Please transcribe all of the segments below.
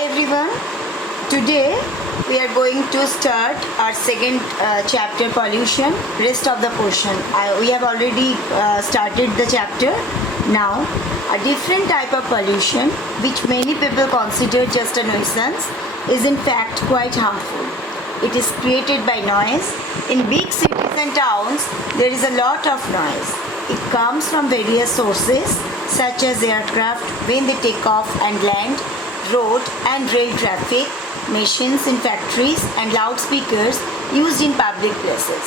Hi everyone. Today we are going to start our second chapter, pollution, rest of the portion. We have already started the chapter. Now a different type of pollution which many people consider just a nuisance is in fact quite harmful. It is created by noise. In big cities and towns there is a lot of noise. It comes from various sources such as aircraft when they take off and land, road and rail traffic, machines in factories and loudspeakers used in public places.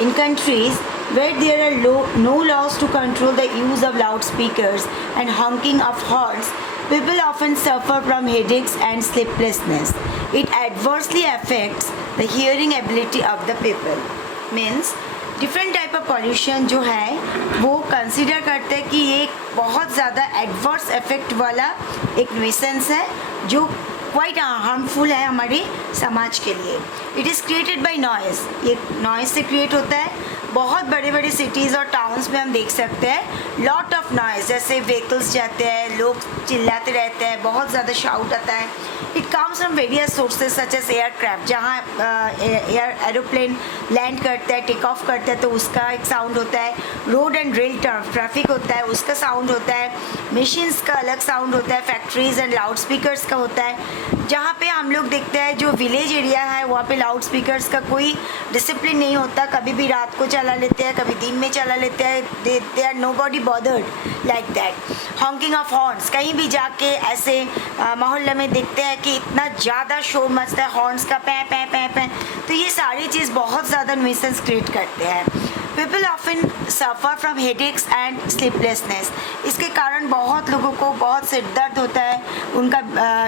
In countries where there are no laws to control the use of loudspeakers and honking of horns, people often suffer from headaches and sleeplessness. It adversely affects the hearing ability of the people. Means different type of pollution जो है वो कंसिडर करते हैं कि ये एक बहुत ज़्यादा एडवर्स इफेक्ट वाला एक न्यूसेंस है जो क्वाइट हार्मफुल है हमारे समाज के लिए. It is created by noise. ये नॉइज़ से क्रिएट होता है. बहुत बड़े बड़े सिटीज़ और टाउन्स में हम देख सकते हैं लॉट ऑफ नॉइज़. जैसे व्हीकल्स जाते हैं, लोग चिल्लाते रहते हैं, बहुत ज़्यादा शाउट आता है. It comes from various sources such as aircraft. जहाँ एरोप्लेन लैंड करता है, टेक ऑफ करता है तो उसका एक साउंड होता है. रोड एंड रेल ट्रैफिक होता है, उसका साउंड होता है. मशीन्स का अलग साउंड होता है. फैक्ट्रीज एंड लाउड स्पीकर्स का होता है. जहाँ पे हम लोग देखते हैं जो विलेज एरिया है वहाँ पे लाउड स्पीकर्स का कोई डिसिप्लिन नहीं होता. कभी भी रात को चला लेते हैं, कभी दिन में चला लेते हैं. They are nobody bothered like that. Honking of horns, कहीं भी जाके ऐसे मोहल्ले में देखते हैं कि इतना ज़्यादा शोर मचता है हॉर्न्स का, पैं पैं पैं पैं. तो ये सारी चीज़ बहुत ज़्यादा न्यूसेंस क्रिएट करते हैं. People often suffer from headaches and sleeplessness. इसके कारण बहुत लोगों को बहुत सिर दर्द होता है, उनका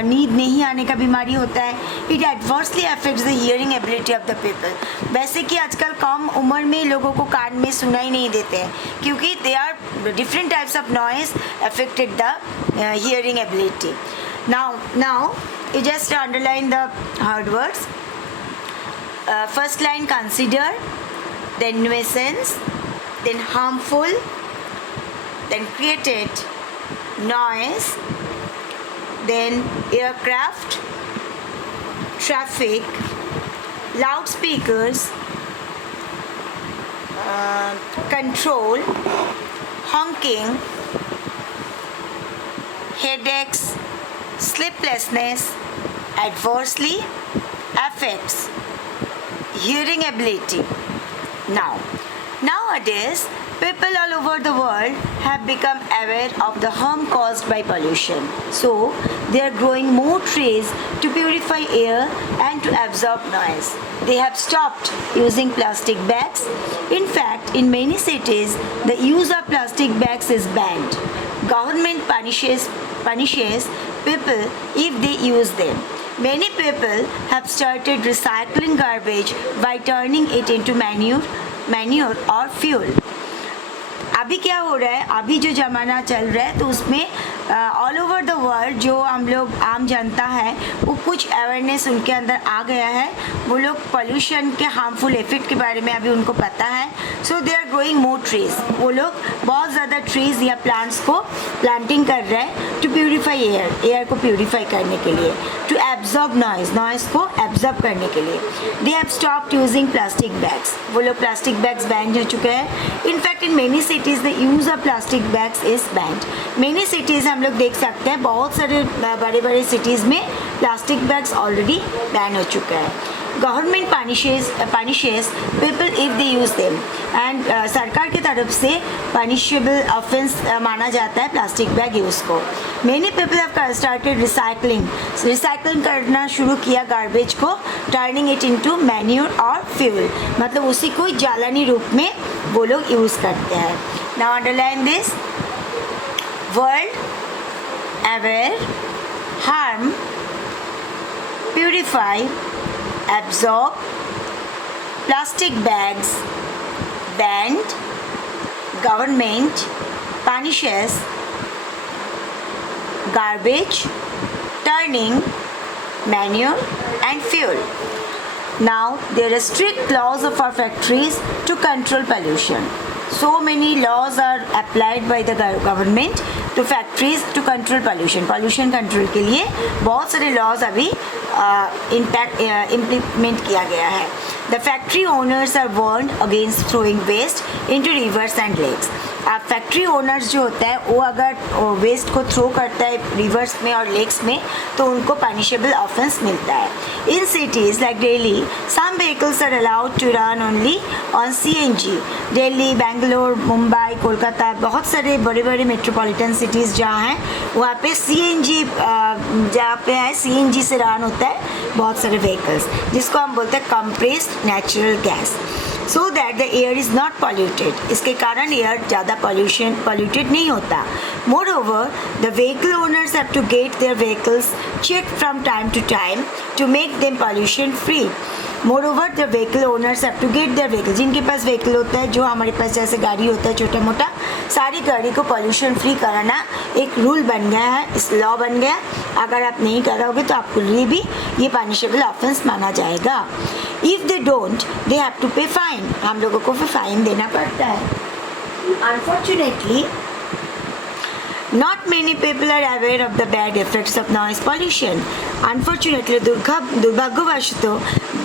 नींद नहीं आने का बीमारी होता है. It adversely affects the hearing ability of the people. वैसे कि आजकल कम उम्र में लोगों को कान में सुनाई नहीं देते हैं क्योंकि they are different types of noise affected the hearing ability. Now you just underline the hard words. First line, consider, then nuisance, then harmful, then created, noise, then aircraft, traffic, loudspeakers, control, honking, headaches, sleeplessness, adversely affects hearing ability. Nowadays, people all over the world have become aware of the harm caused by pollution. So, they are growing more trees to purify air and to absorb noise. They have stopped using plastic bags. In fact, in many cities, the use of plastic bags is banned. Government punishes people if they use them. Many people have started recycling garbage by turning it into manure or fuel. अभी क्या हो रहा है, अभी जो ज़माना चल रहा है तो उसमें ऑल ओवर द वर्ल्ड जो हम लोग आम जनता है वो कुछ अवेयरनेस उनके अंदर आ गया है. वो लोग पोल्यूशन के हार्मफुल इफेक्ट के बारे में अभी उनको पता है. So they are growing more trees. वो लोग बहुत ज़्यादा ट्रीज या प्लांट्स को प्लांटिंग कर रहे हैं टू प्यूरीफाई एयर को प्यूरीफाई करने के लिए, टू एब्जॉर्ब नॉइज़ को एब्जॉर्ब करने के लिए. They have stopped using plastic bags. वो लोग प्लास्टिक बैग्स बैन हो चुके हैं. In fact in many cities the use of plastic bags is band. Many cities हम लोग देख सकते हैं, बहुत सारे बड़े बड़े सिटीज़ में प्लास्टिक बैग्स ऑलरेडी बैन हो चुका है. Government punishes people if they use them. And सरकार की तरफ से पनिशेबल ऑफेंस माना जाता है प्लास्टिक बैग यूज़ को. Many people have started recycling करना शुरू किया गार्बेज को, टर्निंग इट इनटू मैन्योर और फ्यूल. मतलब उसी को जालानी रूप में वो लोग यूज़ करते हैं. Now underline this. World aware, harm, purify, absorb, plastic bags, banned, government punishes, garbage, turning, manure and fuel. Now there are strict laws of our factories to control pollution. So many laws are applied by the government to factories to control pollution. Pollution control के लिए बहुत सारे लॉज अभी इम्प्लीमेंट किया गया है. The factory owners are warned against throwing waste into rivers and lakes. आप factory owners जो होता है वो अगर वेस्ट को थ्रो करता है रिवर्स में और लेक्स में तो उनको पनिशेबल ऑफेंस मिलता है. In cities like Delhi some vehicles are allowed to run only on CNG. Delhi, Bangalore, Mumbai, Kolkata, बहुत सारे बड़े बड़े मेट्रोपॉलिटन सिटीज़ जहाँ हैं वहाँ पे CNG जहाँ पे है CNG से रन होता है बहुत सारे व्हीकल्स, जिसको हम बोलते हैं compressed natural gas, so that the air is not polluted. इसके कारण एयर ज़्यादा polluted नहीं होता. Moreover, the vehicle owners have to get their vehicles checked from time to time to make them pollution free. Moreover, the vehicle owners have to get their vehicles. जिनके पास व्हीकल होता है, जो हमारे पास जैसे गाड़ी होता है छोटा मोटा, सारी गाड़ी को पॉल्यूशन फ्री कराना एक रूल बन गया है, इस लॉ बन गया. अगर आप नहीं कराओगे तो आपके लिए भी ये पनिशेबल ऑफेंस माना जाएगा. If they don't they have to pay fine. हम लोगों को फिर फाइन देना पड़ता है. Unfortunately not many people are aware of the bad effects of noise pollution. Unfortunately, दुर्भाग्यवश तो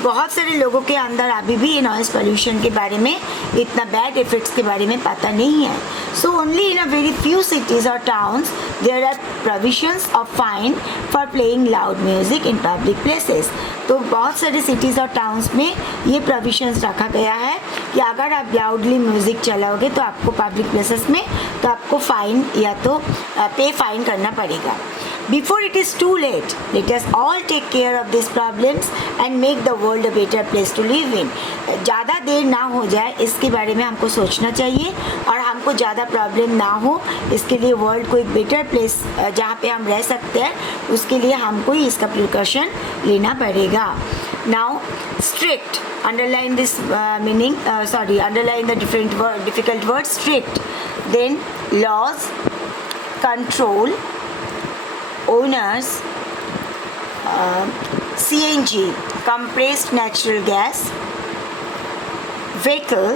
बहुत सारे लोगों के अंदर अभी भी ये नॉइज़ पोल्यूशन के बारे में इतना बैड इफेक्ट्स के बारे में पता नहीं है. So only in a very few cities or towns there are provisions of fine for playing loud music in public places. तो बहुत सारे सिटीज़ और टाउन्स में ये प्रोविजंस रखा गया है कि अगर आप लाउडली म्यूज़िक चलाओगे तो आपको पब्लिक प्लेसेस में तो आपको फ़ाइन या तो पे फाइन करना पड़ेगा. Before it is too late, let us all take care of these problems and make the world a better place to live in. ज़्यादा देर ना हो जाए इसके बारे में हमको सोचना चाहिए और हमको ज़्यादा प्रॉब्लम ना हो इसके लिए वर्ल्ड को एक बेटर प्लेस जहाँ पे हम रह सकते हैं उसके लिए हमको ही इसका प्रिकॉशन लेना पड़ेगा. Now, strict. Underline this meaning. Underline the difficult word. Strict. Then laws, control, owners, CNG, compressed natural gas, vehicle,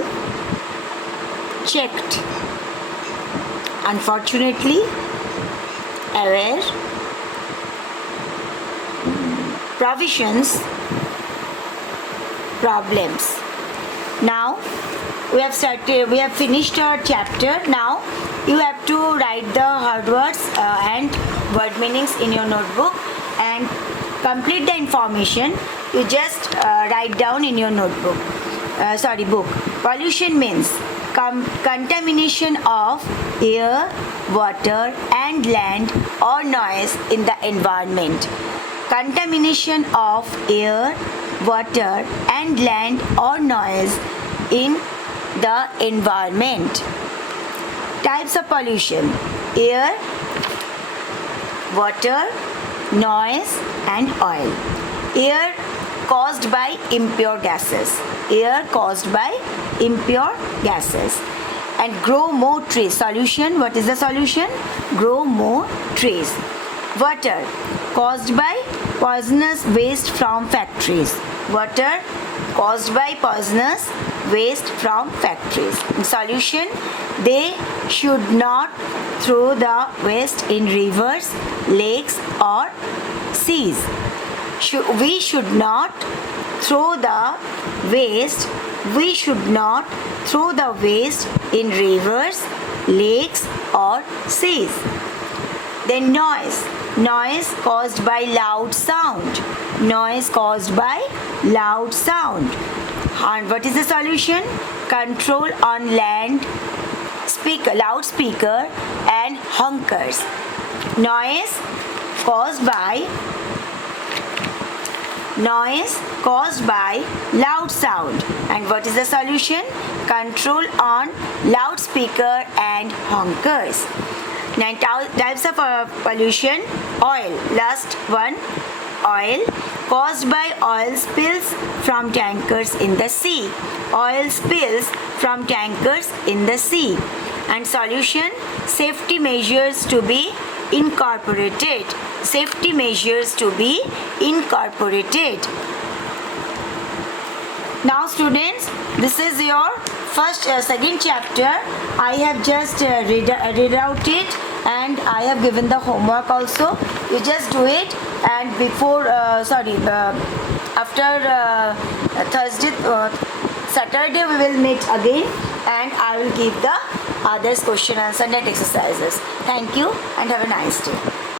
checked. Unfortunately, aware, provisions, problems. Now we have finished our chapter. Now you have to write the hard words and word meanings in your notebook and complete the information. You just write down in your notebook. Book. Pollution means contamination of air, water and land or noise in the environment. Contamination of air, water and land or noise in the environment. Types of pollution: air, water, noise and oil. Air caused by impure gases. Air caused by impure gases. And grow more trees. Solution: what is the solution? Grow more trees. Water caused by poisonous waste from factories. Water caused by poisonous waste from factories. Solution: they should not throw the waste in rivers, lakes or seas. We should not throw the waste. We should not throw the waste in rivers, lakes or seas. Then noise. Noise caused by loud sound. Noise caused by loud sound. And what is the solution? Control on loudspeaker and honkers. Noise caused by loud sound. And what is the solution? Control on loudspeaker and honkers. Now, types of pollution. Oil. Last one. Oil caused by oil spills from tankers in the sea. Oil spills from tankers in the sea. And solution: safety measures to be incorporated. Safety measures to be incorporated. Now students, this is your second chapter. I have just read out it and I have given the homework also. You just do it, and before after Thursday, Saturday we will meet again, and I will give the others question answer net exercises. Thank you and have a nice day.